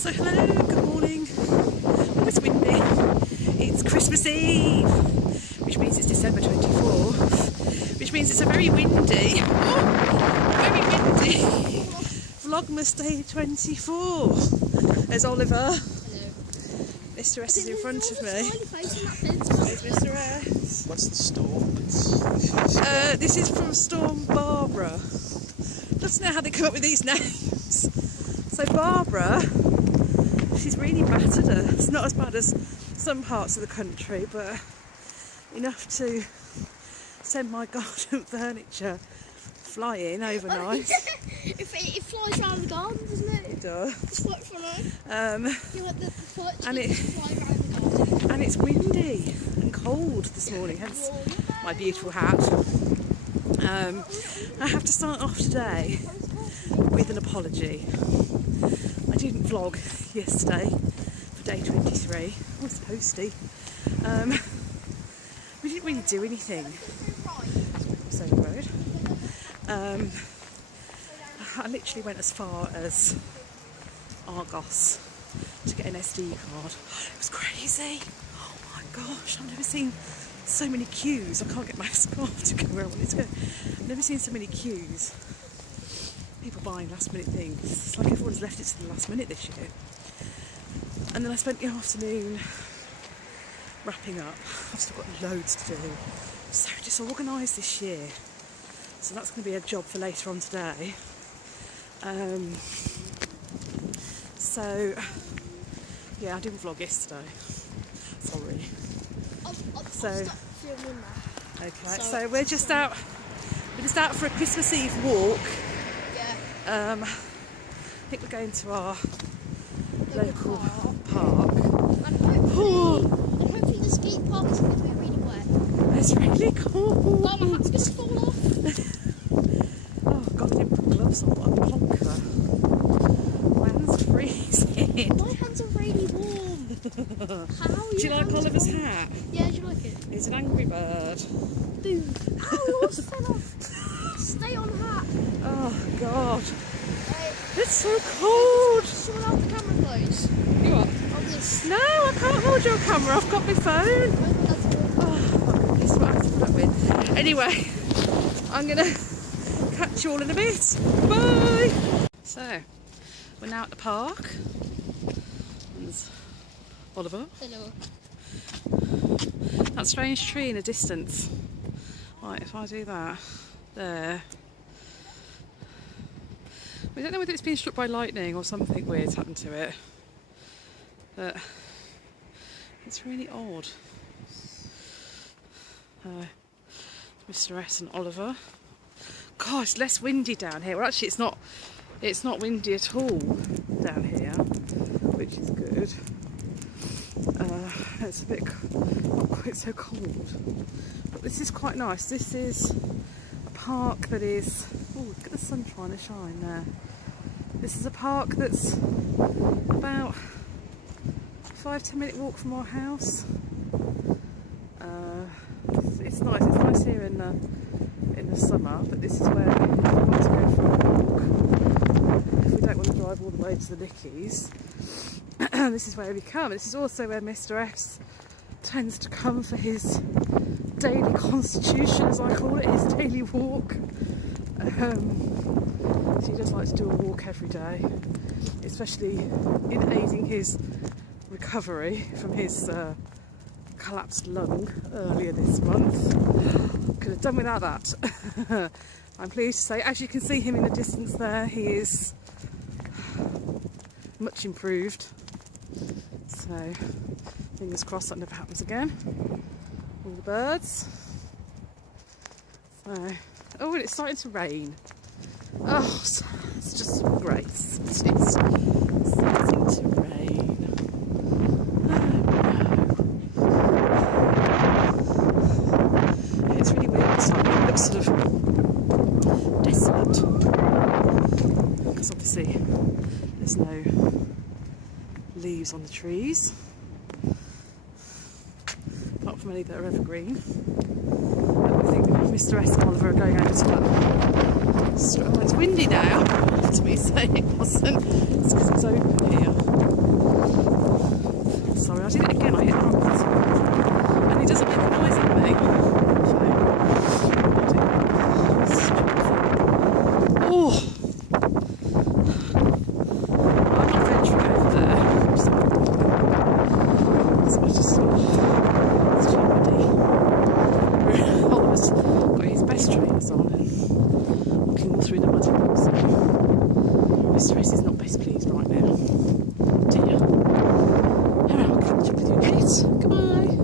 So hello, good morning. Oh, it's windy. It's Christmas Eve, which means it's December 24th, which means it's a very windy, very windy Vlogmas day 24. There's Oliver. Hello. Mr. S is in front of me. There's Mr. S. What's the storm? This is from Storm Barbara. Doesn't know how they come up with these names. So Barbara, she's really battered us. Not as bad as some parts of the country, but enough to send my garden furniture flying overnight. It flies around the garden, doesn't it? It does. It's quite funny. You let the foot And fly around the garden. And it's windy and cold this morning, hence my beautiful hat. I have to start off today with an apology. I didn't vlog yesterday for day 23. I was posty. We didn't really do anything. Same road. I literally went as far as Argos to get an SD card. It was crazy. Oh my gosh, I've never seen so many queues. I can't get my scarf to go where I want it to go. I've never seen so many queues. People buying last minute things. It's like everyone's left it to the last minute this year. And then I spent the afternoon wrapping up. I've still got loads to do. I'm so disorganised this year. So that's going to be a job for later on today. So yeah, I didn't vlog yesterday. Sorry. Okay, so we're just out. We're just out for a Christmas Eve walk. Yeah. I think we're going to our local park. And hopefully the skate park is going to be really wet. It's really cold. Oh, my hat's going to fall off. Oh God, I didn't put gloves on. What a plonker. My hands are freezing. My hands are really warm. How? Do you like Oliver's hat? Yeah, do you like it? He's an angry bird. Boom. Ow, yours fell off. Stay on hat. Oh God. Right. It's so cold. Someone hold the camera close. You what? Hold this. No, I can't hold your camera. I've got my phone. That's good. Oh my goodness, what I have to put up with. Anyway, I'm going to catch you all in a bit. Bye. So, we're now at the park. There's Oliver. Hello. That strange tree in the distance. Right, if I do that, there. We don't know whether it's been struck by lightning or something weird's happened to it, but it's really odd. Mr. S and Oliver. God, it's less windy down here. Well, actually, it's not windy at all down here, which is good. It's a bit not quite so cold, but this is quite nice. This is a park that is, oh, look at the sun trying to shine there. This is a park that's about 5-10 minute walk from our house. It's nice. It's nice here in the summer, but this is where if we want to go for a walk, if we don't want to drive all the way to the Nickies, this is where we come. This is also where Mr. S tends to come for his daily constitution, as I call it, his daily walk. So he does like to do a walk every day, especially in aiding his recovery from his collapsed lung earlier this month. Could have done without that. I'm pleased to say, as you can see him in the distance there, he is much improved. So fingers crossed that never happens again. All the birds. So, oh, and it's starting to rain. Oh, it's just great. It's starting to rain. It's really weird this time. It looks sort of desolate because obviously there's no leaves on the trees, apart from any that are evergreen. And I think Mr. S and Oliver are going over to that. It's windy now, to me saying it wasn't. It's because it's open here. sorry. I did it again. I hit the wrong button. And he doesn't make a noise at me. Oh! I'm not venturing over there. So I just thought, it's too muddy. Oliver's got his best trainers on and walking all through the muddy. So Mr. S is not best pleased right now. Dear. Alright, I'll catch up with you kids. Goodbye.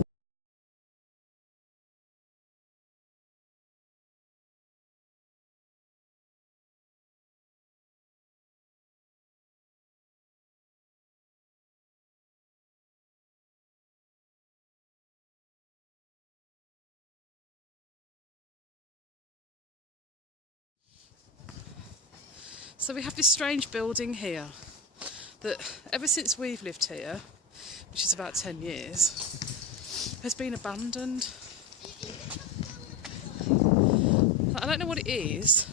So we have this strange building here that ever since we've lived here, which is about 10 years, has been abandoned. I don't know what it is.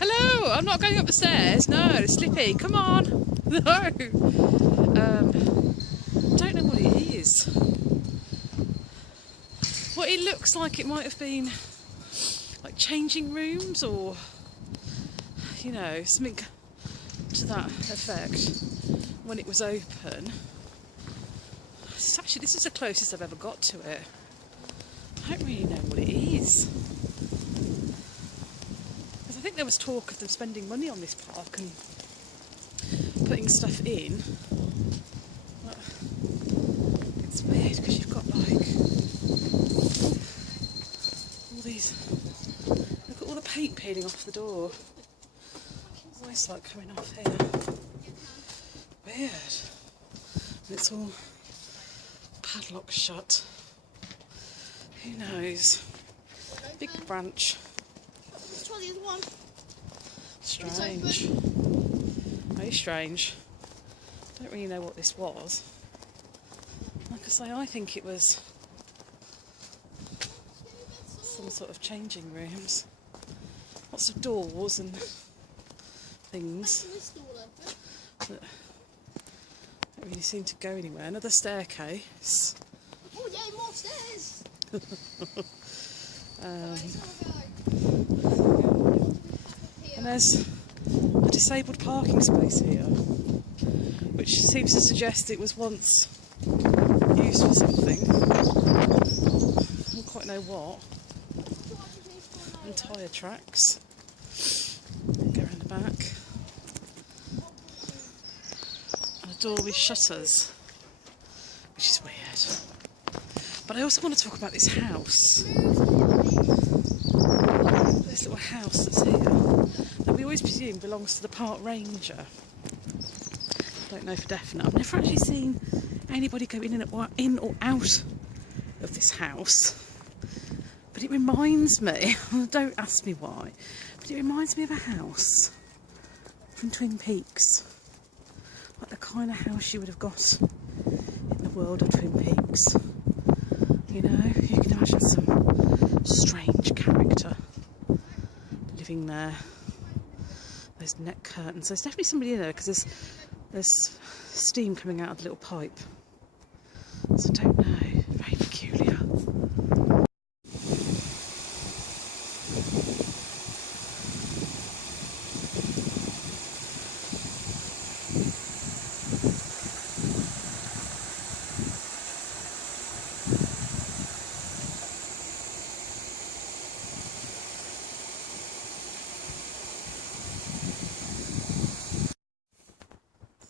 Hello, I'm not going up the stairs. No, Slippy, come on. No. Don't know what it is. Well, it looks like it might have been like changing rooms or, you know, something to that effect when it was open. Actually, this is the closest I've ever got to it. I don't really know what it is. Because I think there was talk of them spending money on this park and putting stuff in. But it's weird because you've got like all these. Look at all the paint peeling off the door. Always like coming off here. Weird. And it's all padlocked shut. Who knows? Big branch. Let's try the other one. Strange. Very strange. Don't really know what this was. Like I say, I think it was some sort of changing rooms. Lots of doors and things that don't really seem to go anywhere. Another staircase. Oh yeah, more stairs. And there's a disabled parking space here, which seems to suggest it was once used for something. I don't quite know what. And tyre tracks. Go around the back. And a door with shutters, which is weird. But I also want to talk about this house. This little house that's here, that we always presume belongs to the park ranger. Don't know for definite. I've never actually seen anybody go in or out of this house. But it reminds me, don't ask me why, but it reminds me of a house from Twin Peaks. Like the kind of house you would have got in the world of Twin Peaks. You know, you can imagine some strange character living there. Those net curtains. There's definitely somebody in there because there's steam coming out of the little pipe. So I don't know. Very peculiar.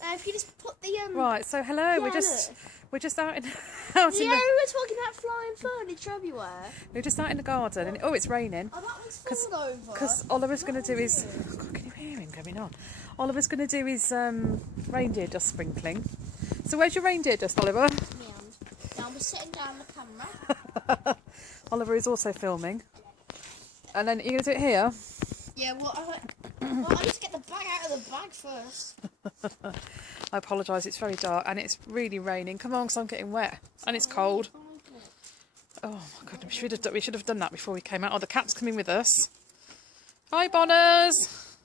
If you just put the Right, so hello, yeah, we're just out in we were talking about flying furniture everywhere. we're just out in the garden and it's raining. Oh, that one's fallen over. Because Oliver's going to do his... Oh God, can you hear him going on? Oliver's going to do his reindeer dust sprinkling. So where's your reindeer dust, Oliver? Now we're sitting down the camera. Oliver is also filming. And then you're going to do it here? Yeah, well, I need to get the bag out of the bag first. I apologise, it's very dark and it's really raining. Come on, because I'm getting wet. And it's cold. Oh my God, we should have done that before we came out. Oh, the cat's coming with us. Hi, Bonners.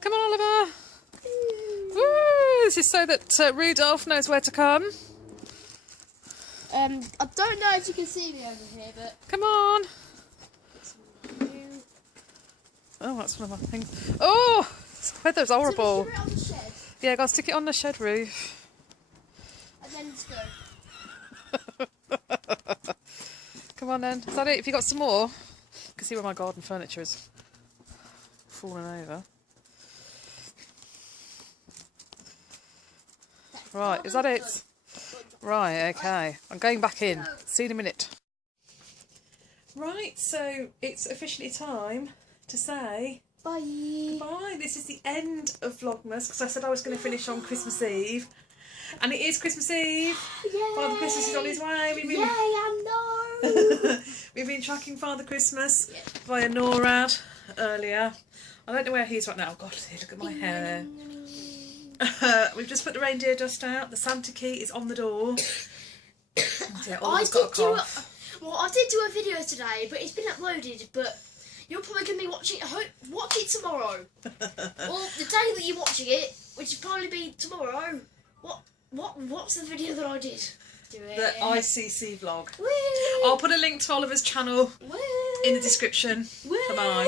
Come on, Oliver. Woo! This is so that Rudolph knows where to come. I don't know if you can see me over here, but Come on. it's new. Oh, that's one of my things. Oh, the weather's horrible. So we threw it on the shed, Yeah, guys, stick it on the shed roof. and then let's go. Come on then. Is that it? Have you got some more? You can see where my garden furniture is falling over. Right, is that it? Right, okay. I'm going back in. See you in a minute. Right, so it's officially time to say Bye. bye. This is the end of Vlogmas because I said I was going to finish on Christmas Eve. And it is Christmas Eve. Yay. Father Christmas is on his way. Yay, I know. We've been tracking Father Christmas Yep. via NORAD earlier. I don't know where he is right now. Oh God, look at my hair. We've just put the reindeer dust out. The Santa key is on the door. Yeah, Oliver's got a cough. I did do a video today, but it's been uploaded. But you're probably going to be watching it. Watch it tomorrow, or the day that you're watching it, which will probably be tomorrow. What's the video that I did? Do it. The ICC vlog. Woo! I'll put a link to Oliver's channel Woo! in the description. Woo! Come on.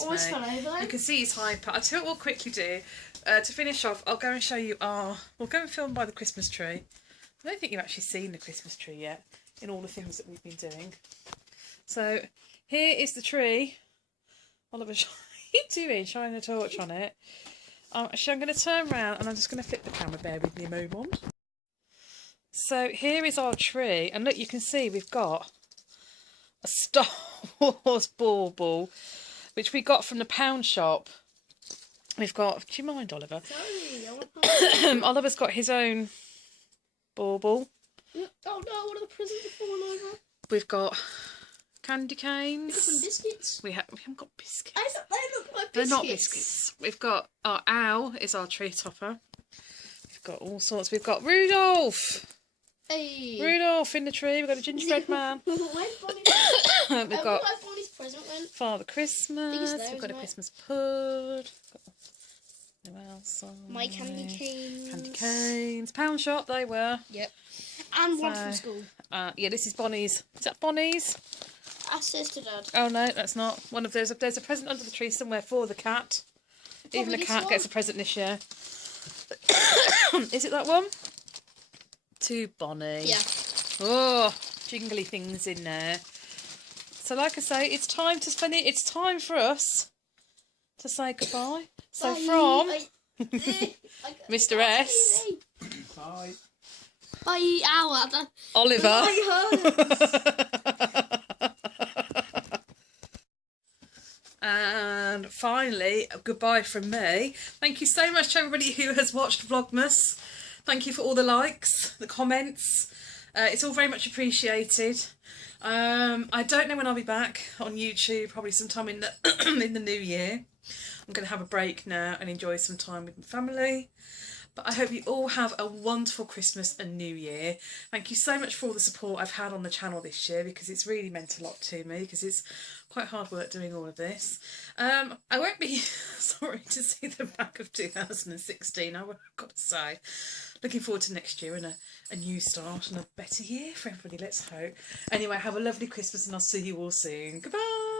Always fun over. You can see his hyper. I'll tell you what we'll quickly do. To finish off, I'll go and show you we'll go and film by the Christmas tree. I don't think you've actually seen the Christmas tree yet in all the things that we've been doing. So here is the tree. Oliver, what are you doing? Shining a torch on it. Actually, I'm going to turn around and I'm just going to flip the camera. Bear with me a moment. So here is our tree, and look, you can see we've got a Star Wars bauble, which we got from the pound shop. We've got, do you mind, Oliver? Sorry, Oliver's got his own bauble. Oh no, one of the presents have fallen over. We've got candy We got canes. some biscuits. We haven't got biscuits. They look like biscuits. They're not biscuits. We've got our owl is our tree topper. We've got all sorts. We've got Rudolph. Hey. Rudolph in the tree. We've got a gingerbread man. When Bonnie... We've got Bonnie's present when... Father Christmas. These We've got a those, Christmas pud. Got My candy canes. Candy canes. Pound shop, they were. Yep. And one So, from school. Yeah, this is Bonnie's. Is that Bonnie's? Ask sister, Dad. Oh no, that's not. One of those. There's a present under the tree somewhere for the cat. Even the this cat one. gets a present this year. Is it that one? To Bonnie. Yeah. Oh, jingly things in there. So like I say, it's time to spend it. It's time for us to say goodbye. So from Mr. S. Bye. Bye, ow. Oliver. And finally, goodbye from me. Thank you so much to everybody who has watched Vlogmas. Thank you for all the likes, the comments. It's all very much appreciated. I don't know when I'll be back on YouTube, probably sometime in the in the new year. I'm going to have a break now and enjoy some time with my family. But I hope you all have a wonderful Christmas and New Year. Thank you so much for all the support I've had on the channel this year, because it's really meant a lot to me, because it's quite hard work doing all of this. I won't be sorry to see the back of 2016, I've got to say. Looking forward to next year and a new start and a better year for everybody, let's hope. Anyway, have a lovely Christmas and I'll see you all soon. Goodbye!